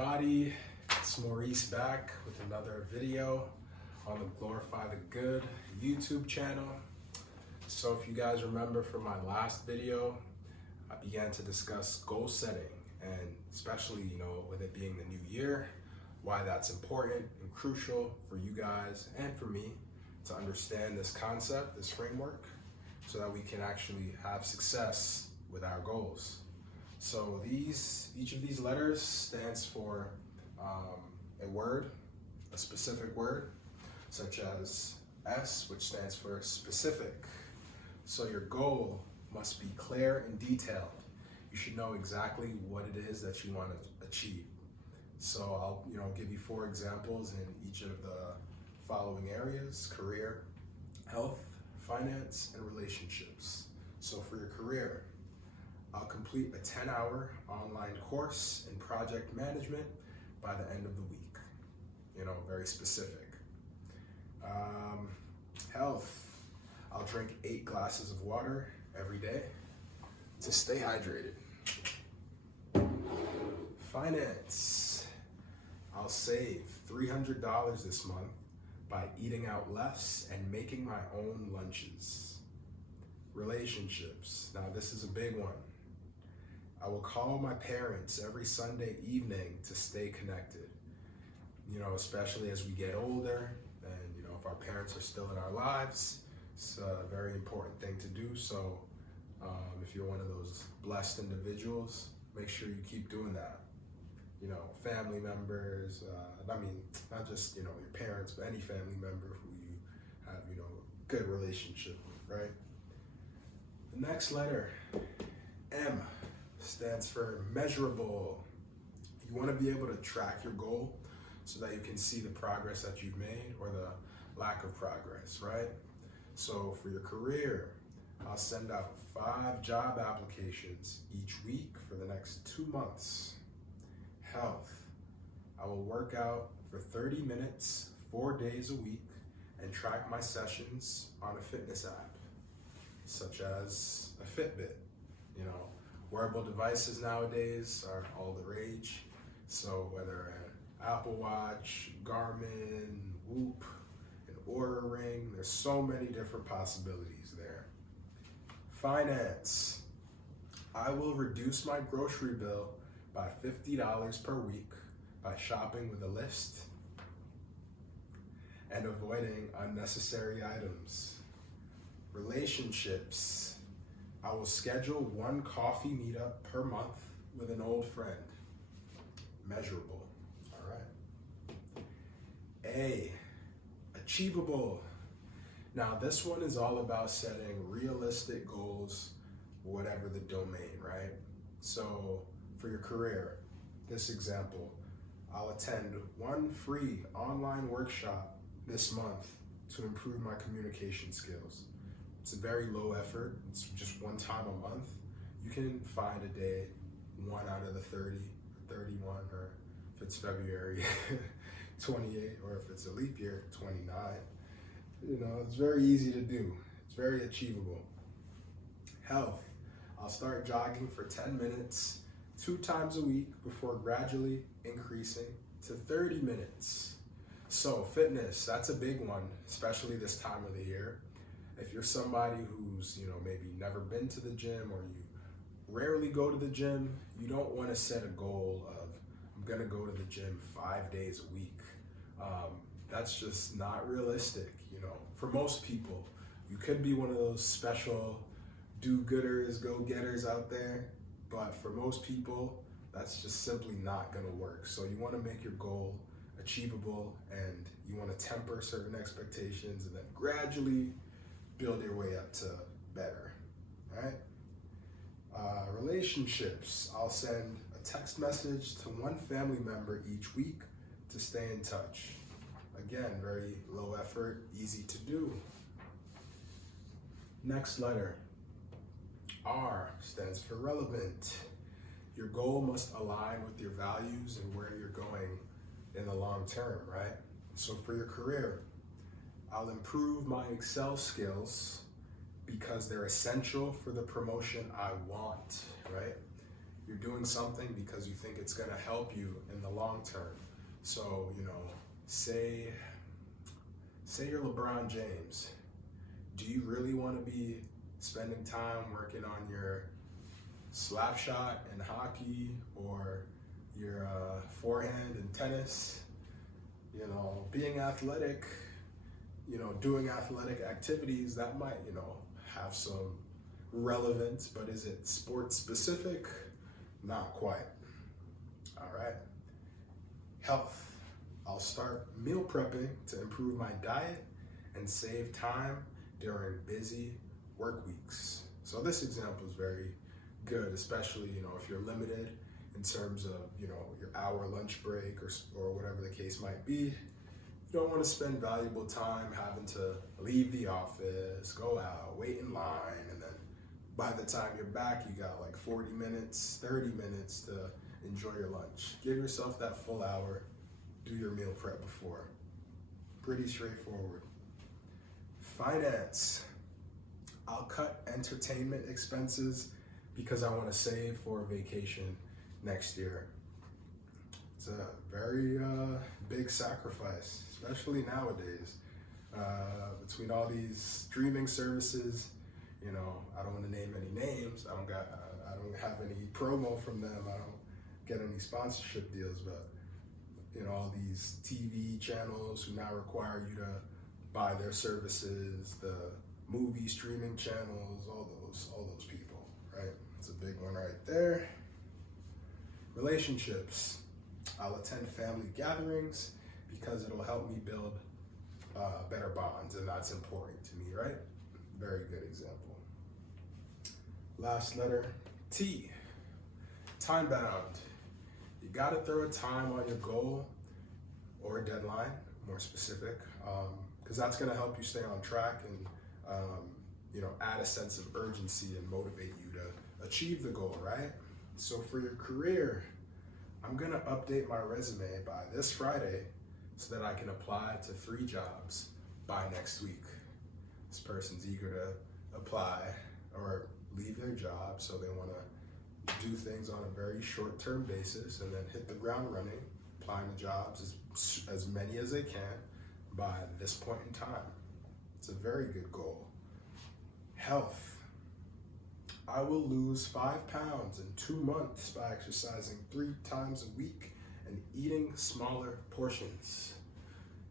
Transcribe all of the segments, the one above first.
everybody, it's Maurice back with another video on the Glorify the Good YouTube channel. So if you guys remember from my last video, I began to discuss goal setting and especially, with it being the new year, why that's important and crucial for you guys and for me to understand this concept, this framework, so that we can actually have success with our goals. So each of these letters stands for a word, a specific word, such as S, which stands for specific. So your goal must be clear and detailed. You should know exactly what it is that you want to achieve. So I'll give you 4 examples in each of the following areas: career, health, finance, and relationships. So for your career, I'll complete a 10-hour online course in project management by the end of the week. Very specific. Health, I'll drink 8 glasses of water every day to stay hydrated. Finance, I'll save $300 this month by eating out less and making my own lunches. Relationships, now this is a big one. I will call my parents every Sunday evening to stay connected. Especially as we get older, and if our parents are still in our lives, it's a very important thing to do. So if you're one of those blessed individuals, make sure you keep doing that. Family members, not just your parents, but any family member who you have a good relationship with, right? The next letter, M, stands for measurable. You want to be able to track your goal so that you can see the progress that you've made or the lack of progress, right? So for your career, I'll send out 5 job applications each week for the next 2 months. Health, I will work out for 30 minutes, 4 days a week, and track my sessions on a fitness app, such as a Fitbit. Wearable devices nowadays are all the rage. So whether an Apple Watch, Garmin, Whoop, an Oura Ring, there's so many different possibilities there. Finance, I will reduce my grocery bill by $50 per week by shopping with a list and avoiding unnecessary items. Relationships, I will schedule 1 coffee meetup per month with an old friend. Measurable. All right. A, achievable. Now this one is all about setting realistic goals, whatever the domain, right? So for your career, this example, I'll attend 1 free online workshop this month to improve my communication skills. It's a very low effort. It's just 1 time a month. You can find a day, 1 out of the 30, 31, or if it's February 28, or if it's a leap year, 29. It's very easy to do. It's very achievable. Health, I'll start jogging for 10 minutes 2 times a week before gradually increasing to 30 minutes. So fitness, that's a big one, especially this time of the year. If you're somebody who's, maybe never been to the gym, or you rarely go to the gym, you don't want to set a goal of, I'm going to go to the gym 5 days a week. That's just not realistic, For most people, you could be one of those special do-gooders, go-getters out there, but for most people, that's just simply not going to work. So you want to make your goal achievable, and you want to temper certain expectations and then gradually build your way up to better, right? Relationships, I'll send a text message to 1 family member each week to stay in touch. Again, very low effort, easy to do. Next letter, R, stands for relevant. Your goal must align with your values and where you're going in the long term, right? So for your career, I'll improve my Excel skills because they're essential for the promotion I want, right? You're doing something because you think it's gonna help you in the long term. So, say you're LeBron James. Do you really want to be spending time working on your slap shot in hockey or your forehand in tennis? Being athletic, doing athletic activities, that might, have some relevance, but is it sport specific? Not quite. All right. Health. I'll start meal prepping to improve my diet and save time during busy work weeks. So this example is very good, especially, if you're limited in terms of, your hour lunch break or whatever the case might be. You don't want to spend valuable time having to leave the office, go out, wait in line, and then by the time you're back, you got like 40 minutes, 30 minutes to enjoy your lunch. Give yourself that full hour, do your meal prep before. Pretty straightforward. Finance. I'll cut entertainment expenses because I want to save for a vacation next year. It's a very big sacrifice, especially nowadays. Between all these streaming services, I don't want to name any names. I don't have any promo from them. I don't get any sponsorship deals, but all these TV channels who now require you to buy their services, the movie streaming channels, all those people, right? It's a big one right there. Relationships. I'll attend family gatherings because it'll help me build better bonds, and that's important to me, right? Very good example. Last letter, T. Time bound. You gotta throw a time on your goal or a deadline, more specific, because that's gonna help you stay on track and add a sense of urgency and motivate you to achieve the goal, right? So for your career, I'm gonna update my resume by this Friday so that I can apply to 3 jobs by next week. This person's eager to apply or leave their job, so they wanna do things on a very short-term basis and then hit the ground running, applying to jobs, as many as they can by this point in time. It's a very good goal. Health. I will lose 5 pounds in 2 months by exercising 3 times a week and eating smaller portions.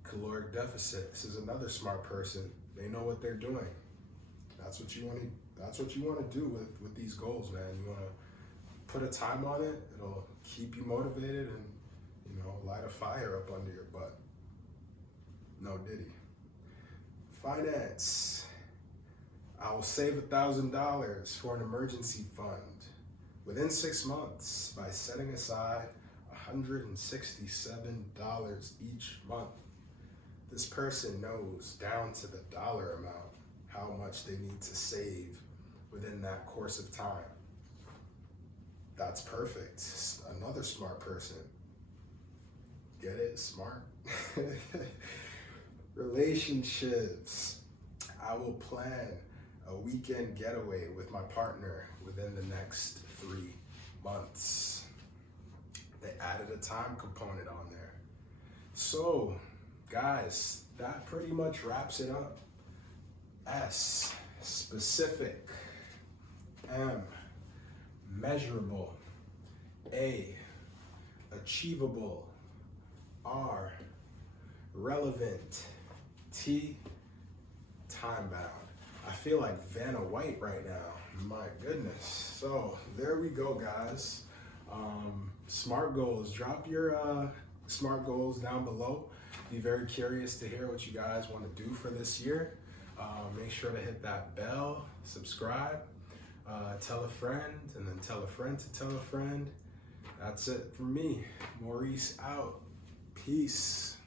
Caloric deficit. This is another smart person. They know what they're doing. That's what you want to do with these goals, man. You want to put a time on it. It'll keep you motivated and light a fire up under your butt. No diddy. Finance. I will save $1,000 for an emergency fund within 6 months by setting aside $167 each month. This person knows down to the dollar amount how much they need to save within that course of time. That's perfect. Another smart person. Get it? Smart. Relationships. I will plan a weekend getaway with my partner within the next 3 months. They added a time component on there. So, guys, that pretty much wraps it up. S, specific. M, measurable. A, achievable. R, relevant. T, time bound. I feel like Vanna White right now. My goodness. So there we go, guys. SMART goals. Drop your SMART goals down below. Be very curious to hear what you guys want to do for this year. Make sure to hit that bell, subscribe, tell a friend, and then tell a friend to tell a friend. That's it for me. Maurice out. Peace.